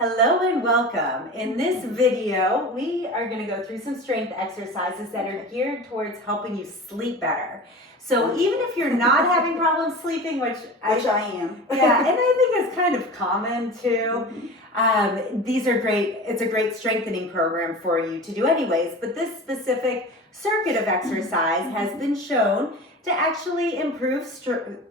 Hello and welcome. In this video, we are going to go through some strength exercises that are geared towards helping you sleep better. So even if you're not having problems sleeping, which I am. yeah, and I think it's kind of common too. These are great. It's a great strengthening program for you to do anyways, but this specific circuit of exercise has been shown to actually improve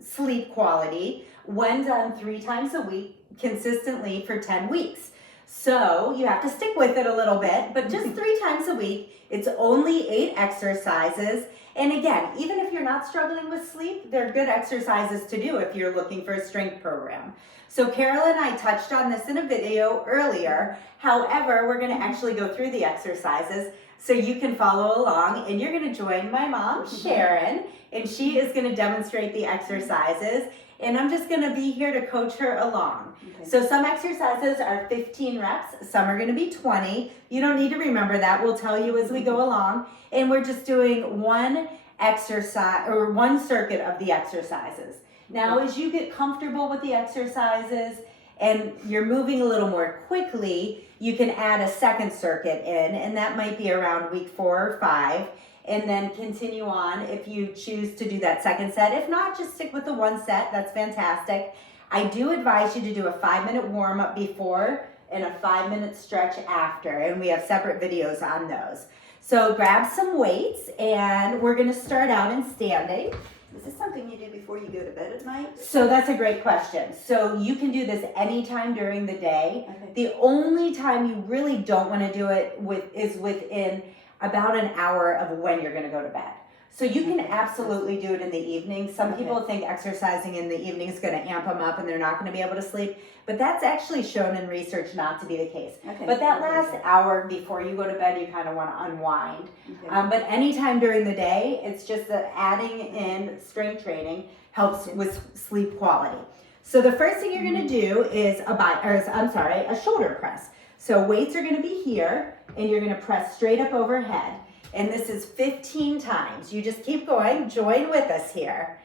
sleep quality when done 3 times a week consistently for 10 weeks. So you have to stick with it a little bit, but just 3 times a week. It's only 8 exercises. And again, even if you're not struggling with sleep, they're good exercises to do if you're looking for a strength program. So Carol and I touched on this in a video earlier. However, we're going to actually go through the exercises so you can follow along, and you're going to join my mom, Sharon, and she is going to demonstrate the exercises, and I'm just going to be here to coach her along. Okay. So some exercises are 15 reps, some are going to be 20. You don't need to remember that. We'll tell you as we go along, and we're just doing one exercise or one circuit of the exercises. Now, as you get comfortable with the exercises and you're moving a little more quickly, you can add a second circuit in, and that might be around week 4 or 5, and then continue on if you choose to do that second set. If not, just stick with the one set. That's fantastic. I do advise you to do a 5-minute warm-up before and a 5-minute stretch after, and we have separate videos on those. So grab some weights, and we're going to start out in standing. Is this something you do before you go to bed at night? So that's a great question. So you can do this anytime during the day. Okay. The only time you really don't want to do it is within about an hour of when you're going to go to bed. So you can absolutely do it in the evening. Some people think exercising in the evening is going to amp them up and they're not going to be able to sleep. But that's actually shown in research not to be the case. Okay. But that last hour before you go to bed, you kind of want to unwind. Okay. But anytime during the day, it's just that adding in strength training helps with sleep quality. So the first thing you're going to do is a shoulder press. So weights are going to be here, and you're going to press straight up overhead. And this is 15 times. You just keep going. Join with us here.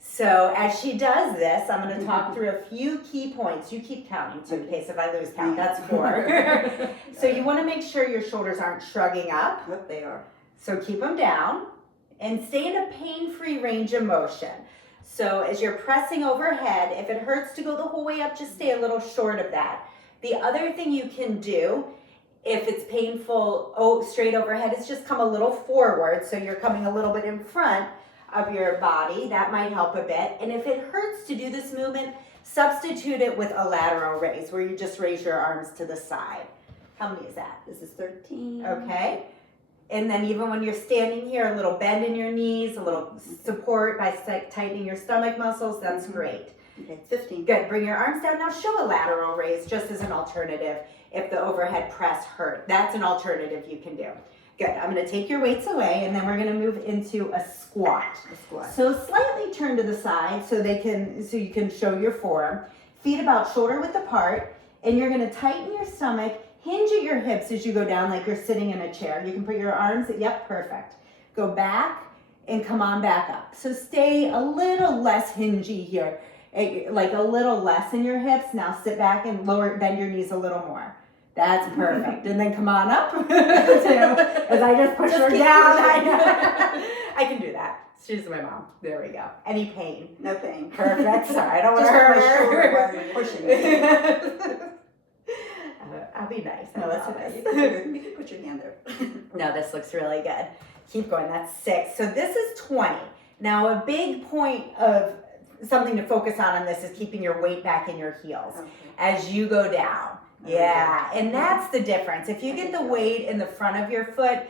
So as she does this, I'm going to talk through a few key points. You keep counting too in case if I lose count. That's 4. So you want to make sure your shoulders aren't shrugging up. Yep, they are. So keep them down and stay in a pain-free range of motion. So as you're pressing overhead, if it hurts to go the whole way up, just stay a little short of that. The other thing you can do, if it's painful straight overhead, is just come a little forward, so you're coming a little bit in front of your body. That might help a bit. And if it hurts to do this movement, substitute it with a lateral raise, where you just raise your arms to the side. How many is that? This is 13. Okay. And then even when you're standing here, a little bend in your knees, a little support by tightening your stomach muscles. That's great. Okay, 15. Good. Bring your arms down. Now show a lateral raise just as an alternative if the overhead press hurt. That's an alternative you can do. Good. I'm going to take your weights away, and then we're going to move into a squat. So slightly turn to the side so you can show your form. Feet about shoulder width apart, and you're going to tighten your stomach, hinge at your hips as you go down like you're sitting in a chair. You can put your arms, yep, perfect. Go back and come on back up. So stay a little less hingy here, like a little less in your hips. Now sit back and bend your knees a little more. That's perfect. And then come on up too, as I just push her down. I can do that. She's my mom. There we go. Any pain? No pain. Perfect. Sorry, I don't want to hurt her. Pushing. I'll be nice. No, that's okay. You can put your hand there. No, this looks really good. Keep going. That's 6. So this is 20. Now, a big point of something to focus on this is keeping your weight back in your heels as you go down. Yeah, and that's the difference. If you get the weight in the front of your foot,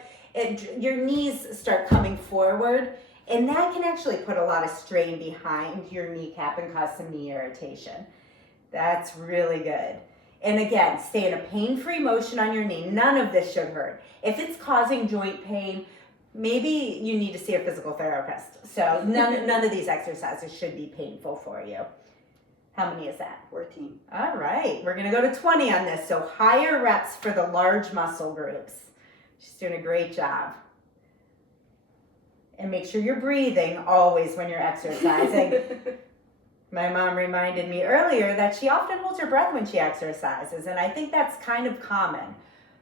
your knees start coming forward, and that can actually put a lot of strain behind your kneecap and cause some knee irritation. That's really good. And again, stay in a pain-free motion on your knee. None of this should hurt. If it's causing joint pain, maybe you need to see a physical therapist. So none of these exercises should be painful for you. How many is that? 14. All right, we're going to go to 20 on this. So higher reps for the large muscle groups. She's doing a great job. And make sure you're breathing always when you're exercising. My mom reminded me earlier that she often holds her breath when she exercises, and I think that's kind of common.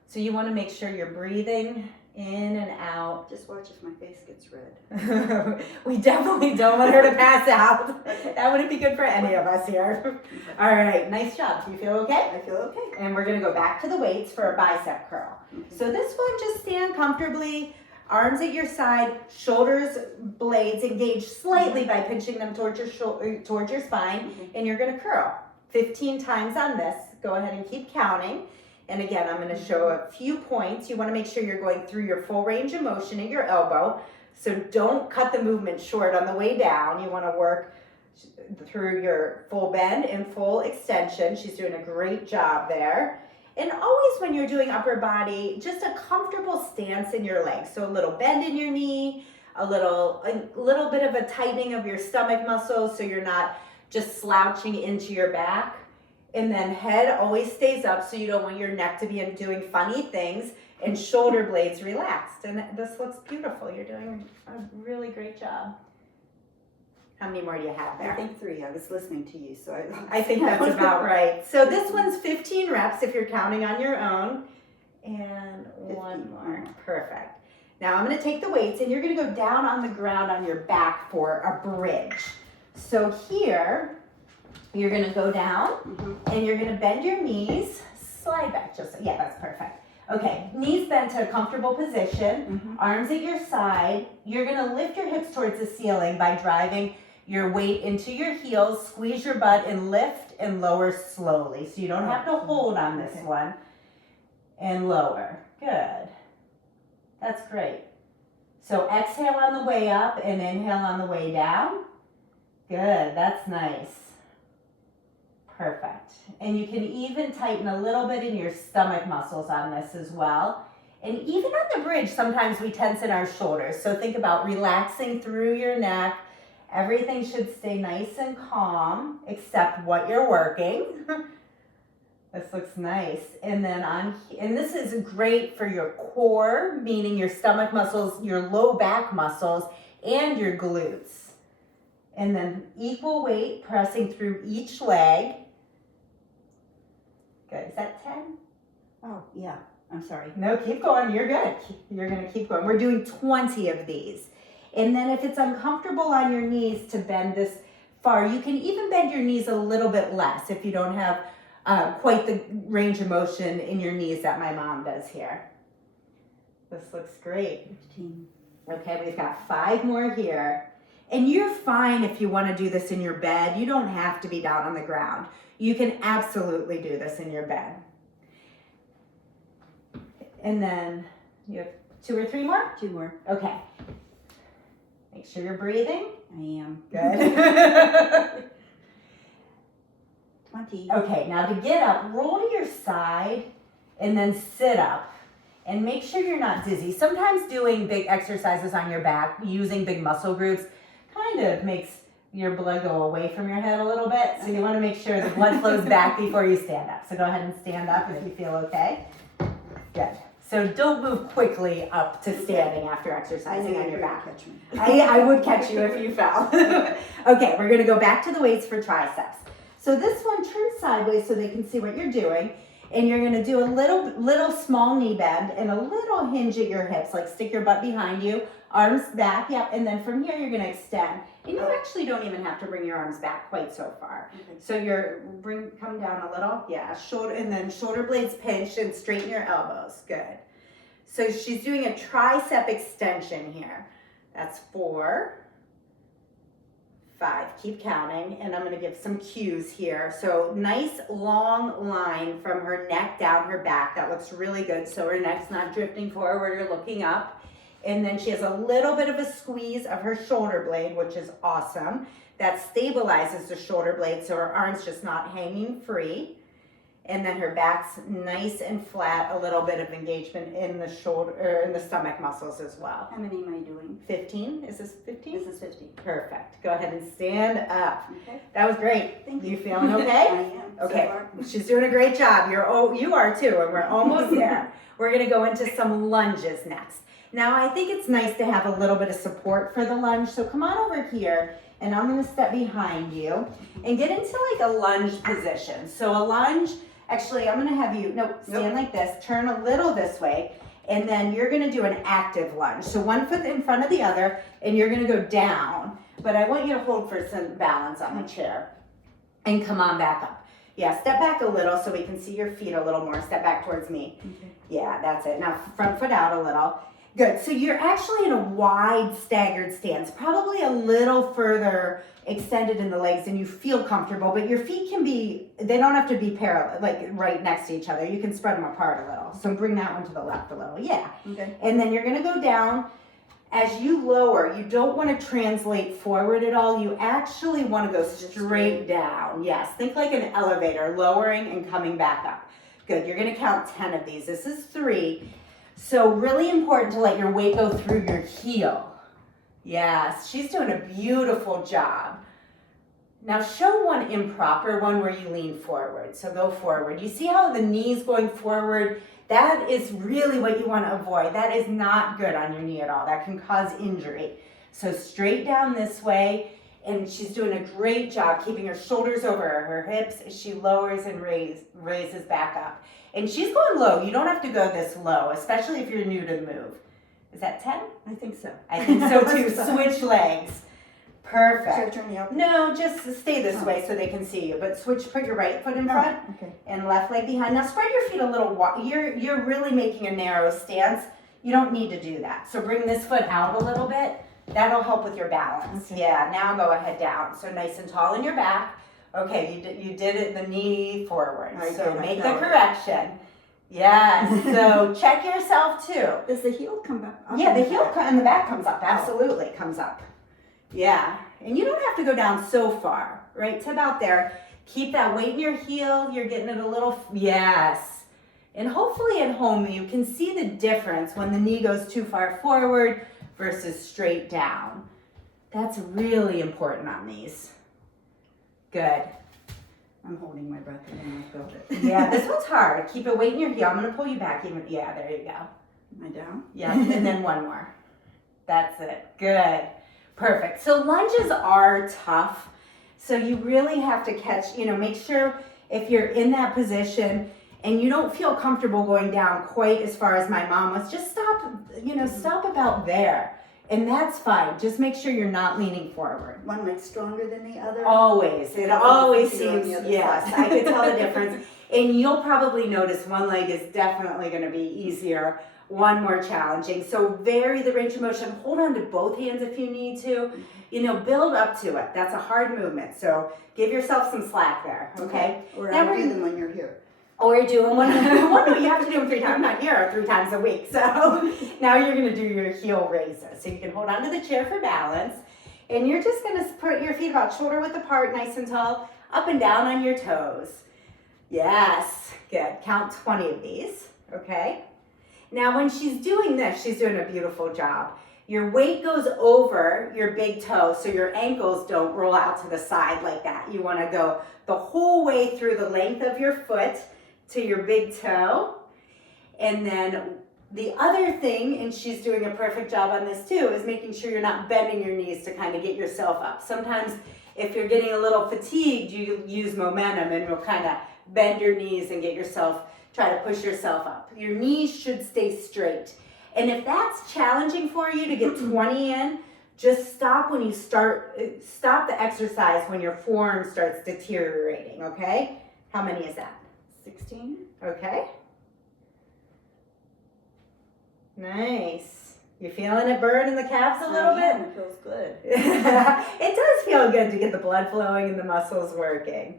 So you want to make sure you're breathing in and out. Just watch if my face gets red. We definitely don't want her to pass out. That wouldn't be good for any of us here. All right, nice job. Do you feel okay? I feel okay. And we're gonna go back to the weights for a bicep curl. So this one, just stand comfortably, arms at your side, shoulders, blades engaged slightly by pinching them towards your spine, and you're gonna curl 15 times on this. Go ahead and keep counting. And again, I'm gonna show a few points. You wanna make sure you're going through your full range of motion at your elbow. So don't cut the movement short on the way down. You wanna work through your full bend and full extension. She's doing a great job there. And always when you're doing upper body, just a comfortable stance in your legs. So a little bend in your knee, a little bit of a tightening of your stomach muscles so you're not just slouching into your back. And then head always stays up so you don't want your neck to be doing funny things, and shoulder blades relaxed. And this looks beautiful. You're doing a really great job. How many more do you have there? I think 3. I was listening to you, so I think that's about right. So this one's 15 reps if you're counting on your own. And 1 more. Perfect. Now I'm going to take the weights and you're going to go down on the ground on your back for a bridge. So here, you're going to go down and you're going to bend your knees, slide back yeah, that's perfect. Okay, knees bent to a comfortable position, arms at your side. You're going to lift your hips towards the ceiling by driving your weight into your heels, squeeze your butt and lift and lower slowly. So you don't have to hold on this one, and lower. Good. That's great. So exhale on the way up and inhale on the way down. Good, that's nice. Perfect. And you can even tighten a little bit in your stomach muscles on this as well. And even on the bridge, sometimes we tense in our shoulders. So think about relaxing through your neck. Everything should stay nice and calm, except what you're working. This looks nice. And then and this is great for your core, meaning your stomach muscles, your low back muscles, and your glutes. And then equal weight pressing through each leg. Good. Is that 10? Oh, yeah. I'm sorry. No, keep going. You're good. You're going to keep going. We're doing 20 of these. And then if it's uncomfortable on your knees to bend this far, you can even bend your knees a little bit less if you don't have quite the range of motion in your knees that my mom does here. This looks great. 15. Okay, we've got 5 more here. And you're fine if you want to do this in your bed. You don't have to be down on the ground. You can absolutely do this in your bed. And then you have 2 or 3 more? 2 more. Okay. Make sure you're breathing. I am. Good. 20. Okay, now to get up, roll to your side and then sit up. And make sure you're not dizzy. Sometimes doing big exercises on your back, using big muscle groups, kind of makes your blood go away from your head a little bit. So you want to make sure the blood flows back before you stand up. So go ahead and stand up if you feel okay. Good. So don't move quickly up to standing after exercising on your back. Catch me. I would catch you if you fell. Okay, we're going to go back to the weights for triceps. So this one, turn sideways so they can see what you're doing. And you're going to do a little small knee bend and a little hinge at your hips, like stick your butt behind you, arms back, yep. And then from here, you're going to extend. And you actually don't even have to bring your arms back quite so far. Okay. So come down a little, yeah, and then shoulder blades pinched and straighten your elbows, good. So she's doing a tricep extension here. That's 4, 5, keep counting, and I'm gonna give some cues here. So nice long line from her neck down her back. That looks really good. So her neck's not drifting forward or looking up. And then she has a little bit of a squeeze of her shoulder blade, which is awesome. That stabilizes the shoulder blade so her arm's just not hanging free. And then her back's nice and flat, a little bit of engagement in the shoulder, or in the stomach muscles as well. How many am I doing? 15? Is this 15? This is 50. Perfect. Go ahead and stand up. Okay. That was great. Thank You feeling okay? I am. Okay. So far. She's doing a great job. You are too, and we're almost there. We're gonna go into some lunges next. Now I think it's nice to have a little bit of support for the lunge, so come on over here and I'm gonna step behind you and get into like a lunge position. So a lunge, actually I'm gonna have you, stand like this, turn a little this way, and then you're gonna do an active lunge. So one foot in front of the other, and you're gonna go down. But I want you to hold for some balance on the chair. And come on back up. Yeah, step back a little so we can see your feet a little more. Step back towards me. Okay. Yeah, that's it. Now front foot out a little. Good. So you're actually in a wide staggered stance, probably a little further extended in the legs than you feel comfortable, but your feet can be, they don't have to be parallel, like right next to each other. You can spread them apart a little. So bring that one to the left a little. Yeah. Okay. And then you're going to go down. As you lower, you don't want to translate forward at all. You actually want to go straight down. Yes, think like an elevator, lowering and coming back up. Good, you're going to count 10 of these. This is 3. So really important to let your weight go through your heel. Yes, she's doing a beautiful job. Now show one improper one where you lean forward. So go forward. You see how the knee's going forward? That is really what you want to avoid. That is not good on your knee at all. That can cause injury. So straight down this way, and she's doing a great job keeping her shoulders over her hips as she lowers and raises back up. And she's going low. You don't have to go this low, especially if you're new to the move. Is that 10? I think so. I think so too. Switch legs. Perfect. Should I turn me up? No, just stay this way so they can see you. But put your right foot in front Okay. and left leg behind. Now spread your feet a little wide. You're really making a narrow stance. You don't need to do that. So bring this foot out a little bit. That'll help with your balance. Okay. Yeah, now go ahead down. So nice and tall in your back. Okay, you did it, the knee forward. I So did, I make the felt it. correction. Yes, so check yourself too. Does the heel come back up? Yeah, the heel and the back comes up. Absolutely comes up. Yeah, and you don't have to go down so far, right? To about there. Keep that weight in your heel. You're getting it a little, yes. And hopefully at home you can see the difference when the knee goes too far forward versus straight down. That's really important on these. Good. I'm holding my breath and I felt it. Yeah, this one's hard. Keep a weight in your heel. I'm going to pull you back even. Yeah, there you go. Am I down? Yeah, and then one more. That's it. Good. Perfect. So lunges are tough. So you really have to catch, make sure if you're in that position and you don't feel comfortable going down quite as far as my mom was, just stop, stop about there. And that's fine. Just make sure you're not leaning forward. One leg's stronger than the other? Always. It Because of the always feet on the seems, other yes, side. I can tell the difference. And you'll probably notice one leg is definitely going to be easier, one more challenging. So vary the range of motion. Hold on to both hands if you need to. Build up to it. That's a hard movement. So give yourself some slack there, okay? Or Now I'll we're do gonna- them when you're here. Or you're doing one, you have to do them 3 times. I'm not here 3 times a week. So now you're going to do your heel raises. So you can hold onto the chair for balance. And you're just going to put your feet about shoulder width apart, nice and tall, up and down on your toes. Yes, good. Count 20 of these, okay? Now when she's doing this, she's doing a beautiful job. Your weight goes over your big toe so your ankles don't roll out to the side like that. You want to go the whole way through the length of your foot to your big toe. And then the other thing, and she's doing a perfect job on this too, is making sure you're not bending your knees to kind of get yourself up. Sometimes if you're getting a little fatigued, you use momentum and you'll kind of bend your knees and try to push yourself up. Your knees should stay straight. And if that's challenging for you to get 20 in, just stop the exercise when your form starts deteriorating, okay? How many is that? 16? Okay. Nice. You feeling it burn in the calves a little bit? It feels good. It does feel good to get the blood flowing and the muscles working.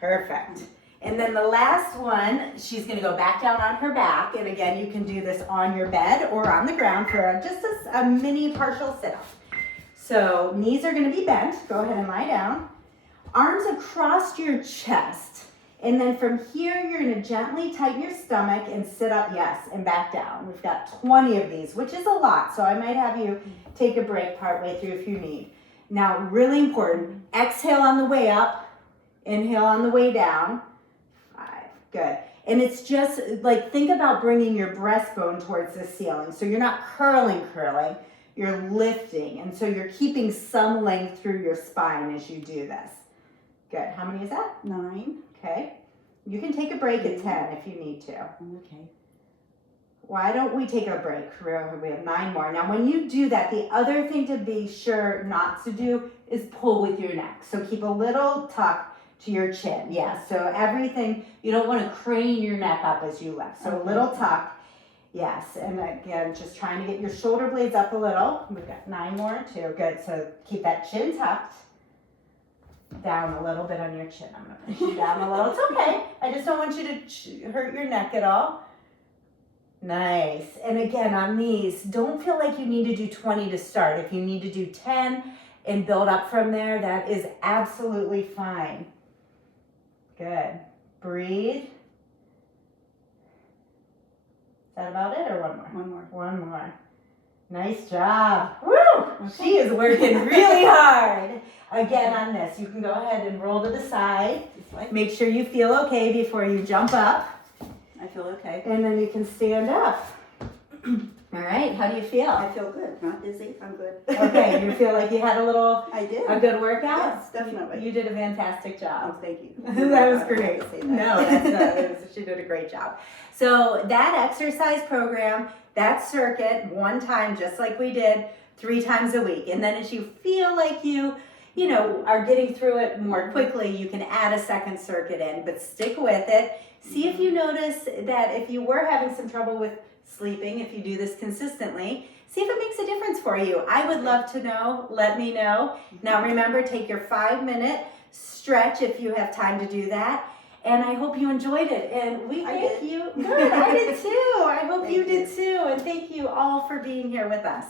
Perfect. And then the last one, she's going to go back down on her back. And again, you can do this on your bed or on the ground for just a mini partial sit-up. So knees are going to be bent. Go ahead and lie down. Arms across your chest. And then from here, you're going to gently tighten your stomach and sit up, yes, and back down. We've got 20 of these, which is a lot. So I might have you take a break partway through if you need. Now, really important, exhale on the way up, inhale on the way down. 5, good. And it's just like, think about bringing your breastbone towards the ceiling. So you're not curling. you're lifting, and so you're keeping some length through your spine as you do this. Good. How many is that? 9. Okay. You can take a break at 10 if you need to. Okay. Why don't we take a break? We have 9 more. Now, when you do that, the other thing to be sure not to do is pull with your neck. So keep a little tuck to your chin. Yeah, so everything, you don't want to crane your neck up as you lift. So a little tuck. Yes, and again, just trying to get your shoulder blades up a little. We've got 9 more too. Good, so keep that chin tucked. Down a little bit on your chin. I'm going to push you down a little. It's okay. I just don't want you to hurt your neck at all. Nice. And again, on these, don't feel like you need to do 20 to start. If you need to do 10 and build up from there, that is absolutely fine. Good. Breathe. Is that about it or one more? One more. One more. Nice job. Woo! She is working really hard. Again, on this, you can go ahead and roll to the side. Make sure you feel okay before you jump up. I feel okay. And then you can stand up. All right, how do you feel? I feel good. Not dizzy. I'm good. Okay, you feel like you had I did. a good workout? Yes, definitely. You did a fantastic job. Oh, thank you. That was I forgot great. to say that. No, she did a great job. So that exercise program, that circuit, one time, just like we did, 3 times a week. And then as you feel like you are getting through it more quickly, you can add a second circuit in, but stick with it. See if you notice that if you were having some trouble with sleeping, if you do this consistently, see if it makes a difference for you. I would love to know. Let me know. Now remember, take your 5-minute stretch if you have time to do that. And I hope you enjoyed it. And we thank you. Good, I did too. I hope you did too. And thank you all for being here with us.